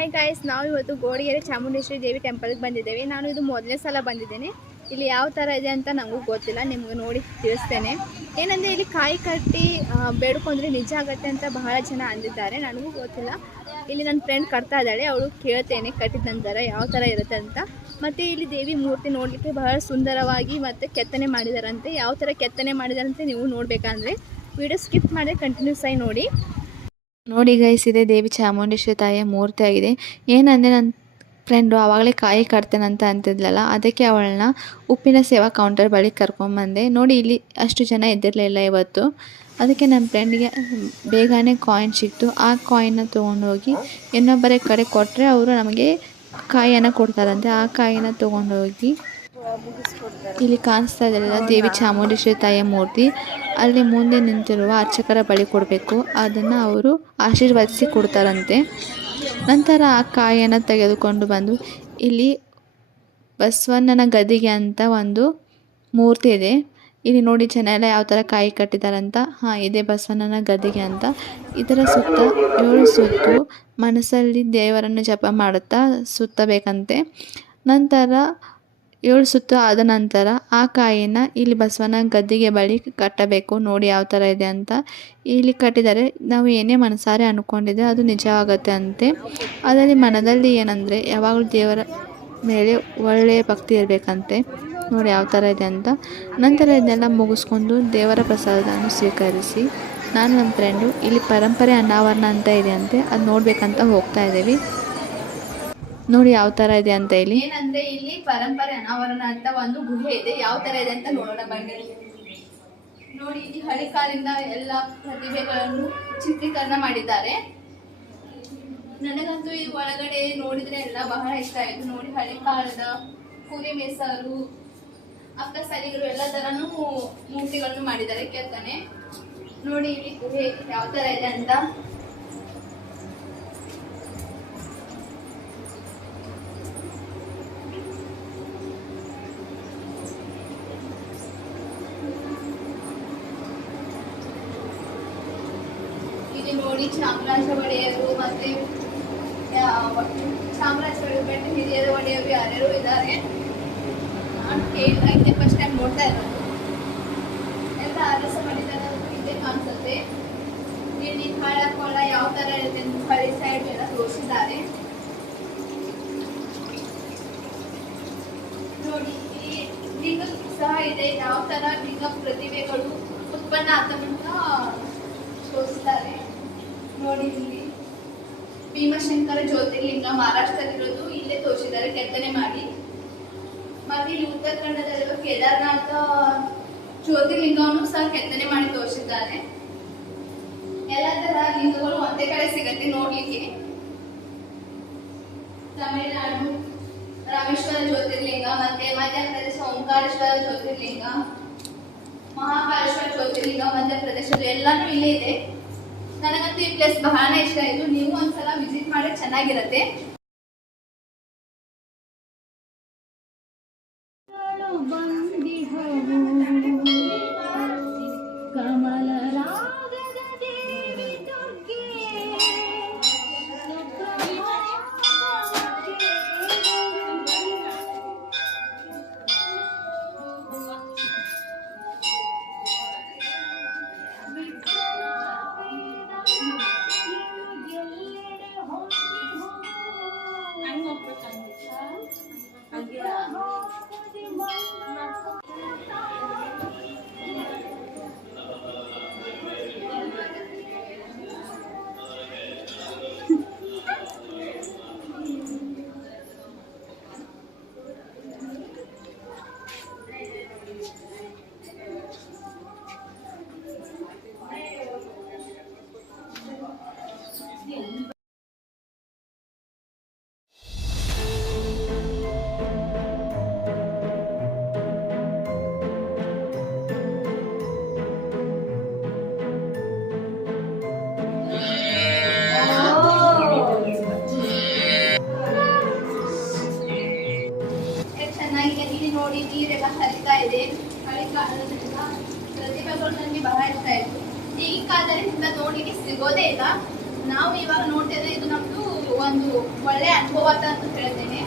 Hi guys, ನಾವು ಇವತ್ತು ಗೋಡಿಗೆರೆ ಚಾಮುಂಡೇಶ್ವರಿ ದೇವಿ ಟೆಂಪಲ್ಗೆ ಬಂದಿದ್ದೇವೆ. ನಾನು ಇದು ಮೊದಲನೇ ಸಲ ಬಂದಿದ್ದೇನೆ. ಇಲ್ಲಿ ಯಾವ ಥರ ಇದೆ ಅಂತ ನನಗೂ ಗೊತ್ತಿಲ್ಲ, ನಿಮ್ಗೆ ನೋಡಿ ತಿಳಿಸ್ತೇನೆ. ಏನಂದರೆ ಇಲ್ಲಿ ಕಾಯಿ ಕಟ್ಟಿ ಬೇಡ್ಕೊಂಡ್ರೆ ನಿಜ ಆಗುತ್ತೆ ಅಂತ ಬಹಳ ಜನ ಅಂದಿದ್ದಾರೆ. ನನಗೂ ಗೊತ್ತಿಲ್ಲ. ಇಲ್ಲಿ ನನ್ನ ಫ್ರೆಂಡ್ ಕಟ್ತಾ ಇದ್ದಾಳೆ, ಅವಳು ಕೇಳ್ತೇನೆ ಕಟ್ಟಿದ ನಂತರ ಯಾವ ಥರ ಇರುತ್ತೆ ಅಂತ. ಮತ್ತು ಇಲ್ಲಿ ದೇವಿ ಮೂರ್ತಿ ನೋಡಲಿಕ್ಕೆ ಬಹಳ ಸುಂದರವಾಗಿ ಮತ್ತು ಕೆತ್ತನೆ ಮಾಡಿದಾರಂತೆ. ಯಾವ ಥರ ಕೆತ್ತನೆ ಮಾಡಿದಾರಂತೆ ನೀವು ನೋಡಬೇಕಂದ್ರೆ ವಿಡಿಯೋ ಸ್ಕಿಪ್ ಮಾಡಿ ಕಂಟಿನ್ಯೂಸ್ ಆಗಿ ನೋಡಿ ಗೈಸ್, ಇದೆ ದೇವಿ ಚಾಮುಂಡೇಶ್ವರಿ ತಾಯಿಯ ಮೂರ್ತಿ ಆಗಿದೆ. ಏನಂದರೆ ನನ್ನ ಫ್ರೆಂಡು ಆವಾಗಲೇ ಕಾಯಿ ಕಟ್ತೇನಂತ ಅಂತಿದ್ಲಲ್ಲ, ಅದಕ್ಕೆ ಅವಳನ್ನ ಉಪ್ಪಿನ ಸೇವಾ ಕೌಂಟರ್ ಬಳಿ ಕರ್ಕೊಂಬಂದೆ. ನೋಡಿ ಇಲ್ಲಿ ಅಷ್ಟು ಜನ ಇದ್ದಿರಲಿಲ್ಲ ಇವತ್ತು, ಅದಕ್ಕೆ ನನ್ನ ಫ್ರೆಂಡಿಗೆ ಬೇಗನೆ ಕಾಯಿನ್ ಸಿಕ್ತು. ಆ ಕಾಯಿನ್ನ ತೊಗೊಂಡೋಗಿ ಇನ್ನೊಬ್ಬರ ಕಡೆ ಕೊಟ್ಟರೆ ಅವರು ನಮಗೆ ಕಾಯಿಯನ್ನು ಕೊಡ್ತಾರಂತೆ. ಆ ಕಾಯಿನ ತೊಗೊಂಡೋಗಿ ಇಲ್ಲಿ ಕಾಣಿಸ್ತಾ ಇದೆಯಲ್ಲ ದೇವಿ ಚಾಮುಂಡೇಶ್ವರಿ ತಾಯಿಯ ಮೂರ್ತಿ, ಅಲ್ಲಿ ಮುಂದೆ ನಿಂತಿರುವ ಅರ್ಚಕರ ಬಳಿ ಕೊಡಬೇಕು. ಅದನ್ನು ಅವರು ಆಶೀರ್ವದಿಸಿ ಕೊಡ್ತಾರಂತೆ. ನಂತರ ಆ ಕಾಯಿಯನ್ನು ತೆಗೆದುಕೊಂಡು ಬಂದು ಇಲ್ಲಿ ಬಸವಣ್ಣನ ಗದಿಗೆ ಅಂತ ಒಂದು ಮೂರ್ತಿ ಇದೆ. ಇಲ್ಲಿ ನೋಡಿ ಜನ ಎಲ್ಲ ಯಾವ ಥರ ಕಾಯಿ ಕಟ್ಟಿದಾರಂತ. ಇದೆ ಬಸವಣ್ಣನ ಗದಿಗೆ ಅಂತ. ಇದರ ಸುತ್ತ 7 ಸುತ್ತು ಮನಸ್ಸಲ್ಲಿ ದೇವರನ್ನು ಜಪ ಮಾಡುತ್ತಾ ಸುತ್ತಬೇಕಂತೆ. ನಂತರ 7 ಸುತ್ತು ಆದ ನಂತರ ಆ ಕಾಯಿನ ಇಲ್ಲಿ ಬಸವನ ಗದ್ದಿಗೆ ಬಳಿ ಕಟ್ಟಬೇಕು. ನೋಡಿ ಯಾವ ಥರ ಇದೆ ಅಂತ. ಇಲ್ಲಿ ಕಟ್ಟಿದರೆ ನಾವು ಏನೇ ಮನಸಾರೆ ಅಂದ್ಕೊಂಡಿದ್ರೆ ಅದು ನಿಜವಾಗುತ್ತೆ ಅಂತೆ. ಅದರಲ್ಲಿ ಮನದಲ್ಲಿ ಏನಂದರೆ ಯಾವಾಗಲೂ ದೇವರ ಮೇಲೆ ಒಳ್ಳೆಯ ಭಕ್ತಿ ಇರಬೇಕಂತೆ. ನೋಡಿ ಯಾವ ಥರ ಇದೆ ಅಂತ. ನಂತರ ಇದನ್ನೆಲ್ಲ ಮುಗಿಸ್ಕೊಂಡು ದೇವರ ಪ್ರಸಾದವನ್ನು ಸ್ವೀಕರಿಸಿ ನಾನು ನಮ್ಮ ಫ್ರೆಂಡು ಇಲ್ಲಿ ಪರಂಪರೆ ಅನಾವರಣ ಅಂತ ಇದೆ ಅಂತೆ, ಅದು ನೋಡಬೇಕಂತ ಹೋಗ್ತಾ ಇದ್ದೀವಿ. ನೋಡಿ ಯಾವ ತರ ಇದೆ ಅಂತ. ಇಲ್ಲಿ ಏನಂದ್ರೆ ಇಲ್ಲಿ ಪರಂಪರೆ ಅನಾವರಣ ಅಂತ ಒಂದು ಗುಹೆ ಇದೆ. ಯಾವ ತರ ಇದೆ ಅಂತ ನೋಡೋಣ ಬನ್ನಿ. ನೋಡಿ ಇಲ್ಲಿ ಹಳಿ ಕಾಲಿಂದ ಎಲ್ಲ ಪ್ರತಿಭೆಗಳನ್ನು ಚಿತ್ರೀಕರಣ ಮಾಡಿದ್ದಾರೆ. ನನಗಂತೂ ಈ ಒಳಗಡೆ ನೋಡಿದ್ರೆ ಎಲ್ಲ ಬಹಳ ಇಷ್ಟ ಆಯ್ತು. ನೋಡಿ ಹಳಿ ಕಾಲದ ಕುರಿ ಮೇಸರು, ಅಕ್ಕಸಾಲಿಗರು ಎಲ್ಲ ತರನು ಮೂರ್ತಿಗಳನ್ನು ಮಾಡಿದ್ದಾರೆ ಕೆತ್ತನೆ. ನೋಡಿ ಇಲ್ಲಿ ಗುಹೆ ಯಾವ ತರ ಇದೆ ಅಂತ. ನೋಡಿ ಚಾಮರಾಜ ಒಡೆಯರು ಮತ್ತೆ ಚಾಮರಾಜ ಬೆಟ್ಟ ಹಿರಿಯರ ಒಡೆಯರು ಯಾರ್ಯಾರು ಇದ್ದಾರೆ. ನಾನು ಕೇಳಿ ಫಸ್ಟ್ ಟೈಮ್ ನೋಡ್ತಾ ಇರೋದು. ಎಲ್ಲ ಅರಸ ಮಾಡಿದಾರ ಇದೆ ಕಾಣಿಸುತ್ತೆ. ಇಲ್ಲಿ ಹಳ ಕೊಳ ಯಾವ ತರ ಇರುತ್ತೆ ಹಳಿ ಸೈಡ್ ಎಲ್ಲ ತೋರಿಸಿದ್ದಾರೆ. ನೋಡಿ ಇಲ್ಲಿ ಲಿಂಗ ಸಹ ಇದೆ. ಯಾವ ತರ ಲಿಂಗ ಪ್ರತಿಭೆಗಳು ಉತ್ಪನ್ನ ಆತಂತ ತೋರಿಸ್ತಾರೆ. ನೋಡಿ ಇಲ್ಲಿ ಭೀಮಶಂಕರ ಜ್ಯೋತಿರ್ಲಿಂಗ ಮಹಾರಾಷ್ಟ್ರದಲ್ಲಿರೋದು ಇಲ್ಲೇ ತೋರಿಸಿದ್ದಾರೆ ಕೆತ್ತನೆ ಮಾಡಿ. ಮತ್ತೆ ಇಲ್ಲಿ ಉತ್ತರ ಕನ್ನಡದಲ್ಲಿರುವ ಕೇದಾರನಾಥ ಜ್ಯೋತಿರ್ಲಿಂಗವನ್ನು ಸಹ ಕೆತ್ತನೆ ಮಾಡಿ ತೋರಿಸಿದ್ದಾರೆ. ಎಲ್ಲ ತರ ಲಿಂಗಗಳು ಒಂದೇ ಕಡೆ ಸಿಗತ್ತೆ ನೋಡ್ಲಿಕ್ಕೆ. ತಮಿಳುನಾಡು ರಾಮೇಶ್ವರ ಜ್ಯೋತಿರ್ಲಿಂಗ, ಮತ್ತೆ ಮಧ್ಯಪ್ರದೇಶ ಓಂಕಾರೇಶ್ವರ ಜ್ಯೋತಿರ್ಲಿಂಗ, ಮಹಾಕಾಲೇಶ್ವರ ಜ್ಯೋತಿರ್ಲಿಂಗ ಮಧ್ಯಪ್ರದೇಶದ ಎಲ್ಲಾನು ಇಲ್ಲೇ ಇದೆ. ನನಗಂತೂ ಈ ಪ್ಲೇಸ್ ಬಹಳ ಇಷ್ಟ ಆಯ್ತು. ನೀವು ಒಂದ್ಸಲ ವಿಸಿಟ್ ಮಾಡಿ, ಚೆನ್ನಾಗಿರತ್ತೆ. ನೋಡಿ ನೀರೆಲ್ಲ ಹರಿತಾ ಇದೆ. ಹಳಿ ಕಾಲದಿಂದ ಪ್ರತಿಭೆಗಳು ನನಗೆ ಬಹಳ ಇಷ್ಟ ಆಯ್ತು. ಈಗಿನ ಕಾಲದಲ್ಲಿ ಇಂಥ ನೋಡ್ಲಿಕ್ಕೆ ಸಿಗೋದೇ ಇಲ್ಲ. ನಾವು ಇವಾಗ ನೋಡ್ತಾ ಇದ್ರೆ ಇದು ನಮ್ದು ಒಂದು ಒಳ್ಳೆ ಅನುಭವ ಅಂತ ಹೇಳ್ತೇನೆ.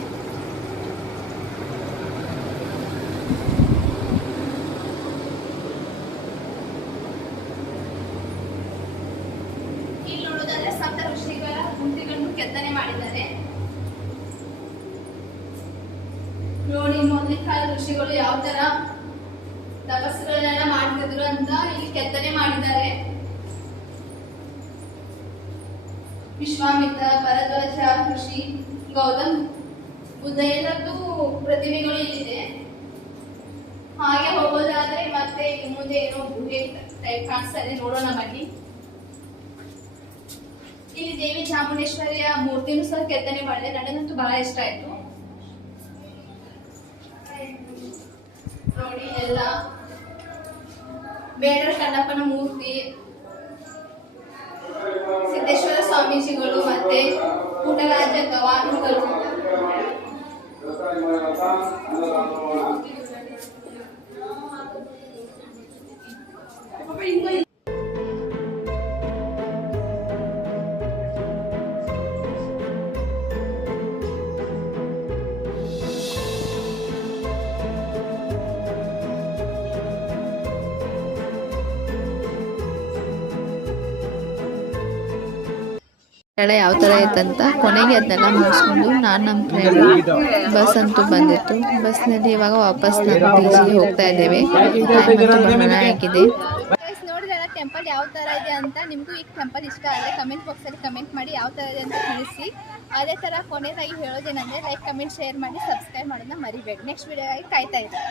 ಇಲ್ಲಿ ನೋಡೋದಾದ್ರೆ ಸಪ್ತ ಋಷಿಗಳ ಮೂರ್ತಿಗಳನ್ನು ಕೆತ್ತನೆ ಮಾಡಿದ್ದಾರೆ. ನೋಡಿ, ಮೊದಲಿನ ಕಾಲ ಋಷಿಗಳು ಯಾವ ತರ ತಪಸ್ಸುಗಳನ್ನೆಲ್ಲ ಮಾಡ್ತಿದ್ರು ಅಂತ ಇಲ್ಲಿ ಕೆತ್ತನೆ ಮಾಡಿದ್ದಾರೆ. ವಿಶ್ವಾಮಿತ್ರ, ಭರದ್ವಾಜ ಋಷಿ, ಗೌತಮ್ ಬುದ್ಧ ಎಲ್ಲರದ್ದು ಪ್ರತಿಮೆಗಳು ಇಲ್ಲಿದೆ. ಹಾಗೆ ಹೋಗೋದಾದ್ರೆ ಮತ್ತೆ ಮುಂದೆ ಏನೋ ಗುಹೆ ಟೈಪ್ ಕಾಣಿಸ್ತಾ ಇದೆ, ನೋಡೋಣ ಬನ್ನಿ. ಇಲ್ಲಿ ದೇವಿ ಚಾಮುಂಡೇಶ್ವರಿಯ ಮೂರ್ತಿನೂ ಸಹ ಕೆತ್ತನೆ ಮಾಡಿದೆ. ನನಗಂತೂ ಬಹಳ ಇಷ್ಟ ಆಯ್ತು. ನೋಡಿ, ಎಲ್ಲ ಬೇಡರ ಕಣ್ಣಪ್ಪನ ಮೂರ್ತಿ, ಸಿದ್ದೇಶ್ವರ ಸ್ವಾಮೀಜಿಗಳು ಮತ್ತೆ ಪುಟ್ಟರಾಜ ಗವಾನುಗಳು. ಸ್ಥಳ ಯಾವ ಥರ ಇತ್ತಂತ ಕೊನೆಗೆ ಅದನ್ನೆಲ್ಲ ಮುಗಿಸ್ಕೊಂಡು ನಾನು ನಮ್ಮ ಫ್ರೆಂಡ್ ಬಸ್ ಅಂತೂ ಬಂದಿತ್ತು. ಬಸ್ನಲ್ಲಿ ಇವಾಗ ವಾಪಸ್ ನಮ್ಮ ಪಿ.ಜಿಗೆ ಹೋಗ್ತಾ ಇದ್ದೇವೆ. ಟೈಮ್ ಆಗಿದೆ. ನೋಡಿದ್ರಲ್ಲ ಟೆಂಪಲ್ ಯಾವ ತರ ಇದೆ ಅಂತ. ನಿಮಗೂ ಈ ಟೆಂಪಲ್ ಇಷ್ಟ ಆದರೆ ಕಮೆಂಟ್ ಬಾಕ್ಸಲ್ಲಿ ಕಮೆಂಟ್ ಮಾಡಿ ಯಾವ ತರ ಇದೆ ಅಂತ ತಿಳಿಸಿ. ಅದೇ ತರ ಕೊನೆಯದಾಗಿ ಹೇಳೋದೇನಂದ್ರೆ ಲೈಕ್, ಕಮೆಂಟ್, ಶೇರ್ ಮಾಡಿ, ಸಬ್ಸ್ಕ್ರೈಬ್ ಮಾಡೋದನ್ನ ಮರಿಬೇಡಿ. ನೆಕ್ಸ್ಟ್ ವಿಡಿಯೋಗಾಗಿ ಕಾಯ್ತಾ ಇರಿ.